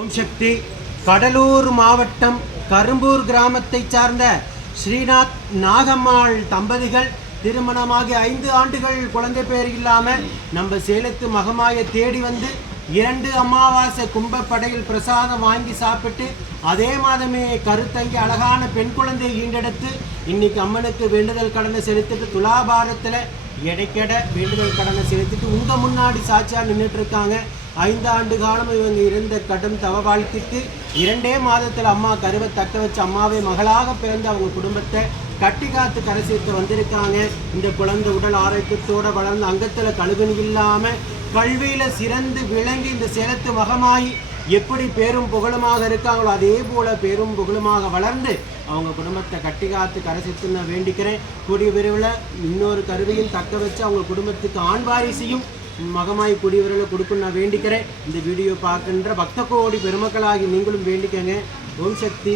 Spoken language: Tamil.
ஓம் சக்தி. கடலூர் மாவட்டம் கரும்பூர் கிராமத்தைச் சார்ந்த ஸ்ரீநாத் நாகம்மாள் தம்பதிகள் திருமணமாகி ஐந்து ஆண்டுகள் குழந்தை பேர் இல்லாமல் நம்ம சேலத்து மகமாயை தேடி வந்து இரண்டு அமாவாசை கும்பப்படையில் பிரசாதம் வாங்கி சாப்பிட்டு அதே மாதமே கருத்தங்கி அழகான பெண் குழந்தை ஈண்டெடுத்து இன்னைக்கு அம்மனுக்கு வேண்டுதல் கடனை செலுத்திட்டு துலாபாரத்தில் எடைக்கெட வேண்டுதல் கடனை செலுத்திட்டு உங்கள் முன்னாடி சாட்சியாக நின்றுட்டு இருக்காங்க. ஐந்து ஆண்டு காலம் இவங்க இருந்த கடும் தவ வாழ்க்கைக்கு இரண்டே மாதத்தில் அம்மா கருவை தக்க வச்சு அம்மாவை மகளாக பிறந்து அவங்க குடும்பத்தை கட்டி காத்து கரை சேர்த்து வந்திருக்காங்க. இந்த குழந்தை உடல் ஆரோக்கியத்தோட வளர்ந்து அங்கத்தில் கழுகுனி இல்லாமல் கல்வியில் சிறந்து விளங்கி இந்த சேலத்து மகமாய் எப்படி பேரும் புகழுமாக இருக்காங்களோ அதே போல பேரும் புகழுமாக வளர்ந்து அவங்க குடும்பத்தை கட்டி காத்து கரை சேர்த்து நான் வேண்டிக்கிறேன். கூடிய விரைவில் இன்னொரு கருவியும் தக்க வச்சு அவங்க குடும்பத்துக்கு ஆண் வாரிசையும் மகமாய் கூடியவர்களை கொடுக்கும் நான் வேண்டிக்கிறேன். இந்த வீடியோ பார்க்கின்ற பக்த கோடி பெருமக்களாகி நீங்களும் வேண்டிக்கங்க. ஓம் சக்தி.